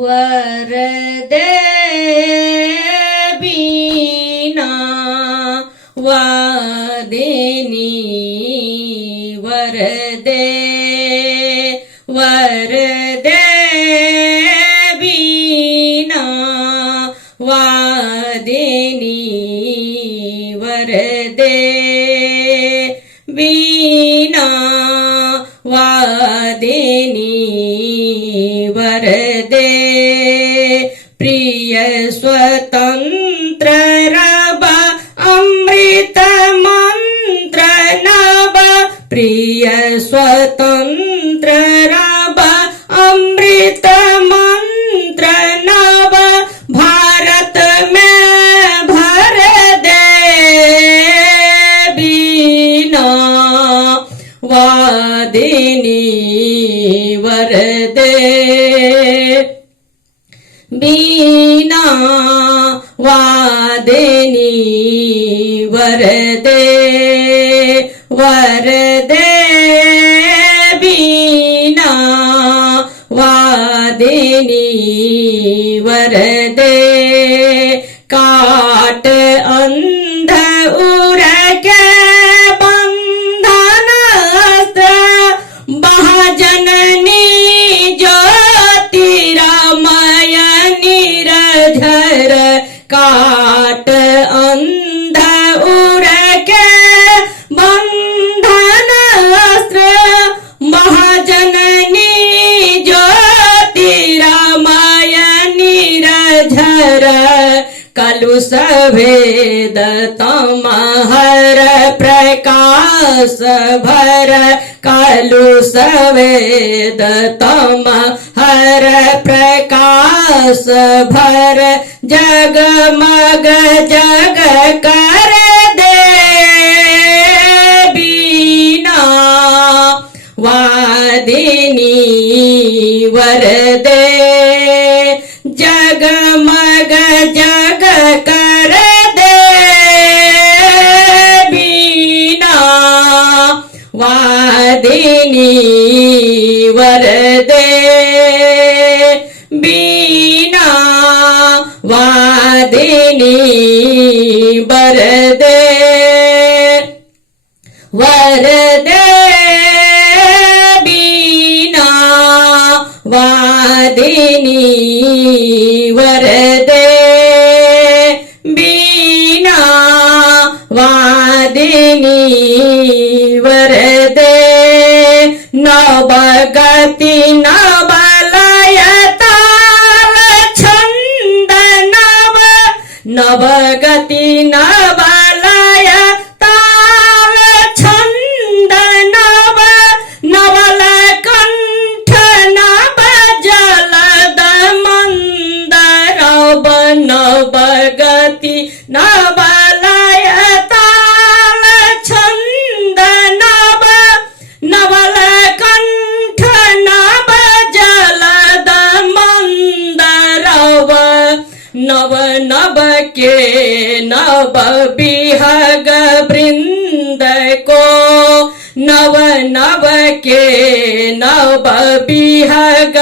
वरदे बीना वादिनी वरदे वरदे बीना वादिनी वरदे बीना वादिनी वरदे प्रिय स्वतंत्र रब अमृत मंत्र नव प्रिय स्वतंत्र रब अमृत मंत्र नव भारत में भर दे बीना वादिनी वरदे बीना वादिनी वरदे वरदे बीना वादिनी वरदे काट अंध उर के बंधन महाजननी ज्योतिरामय निरझर काट अंध उर के बंधन महाजननी ज्योतिरामय निरझर कलुष भेद तमहर प्रकाश भर कलुष भेद तमहर प्रकाश भर जगमग जग कर दे बीना वादिनी वरदे जगमग जग कर दे बीना वादिनी वरदे बीना वादिनी वरदे वरदे बीना वादिनी वरदे बीना वादिनी वरदे नवगति नवलय ताल छंद नव नवगति नवलय ताल छंद नव नवल कंठ नव जलद मंदर नवगति नवलय ताल छंद नव नवल कंठ नव जलद मंदरव नव नव के नव बिहग वृंद को नव नव के नव बिहग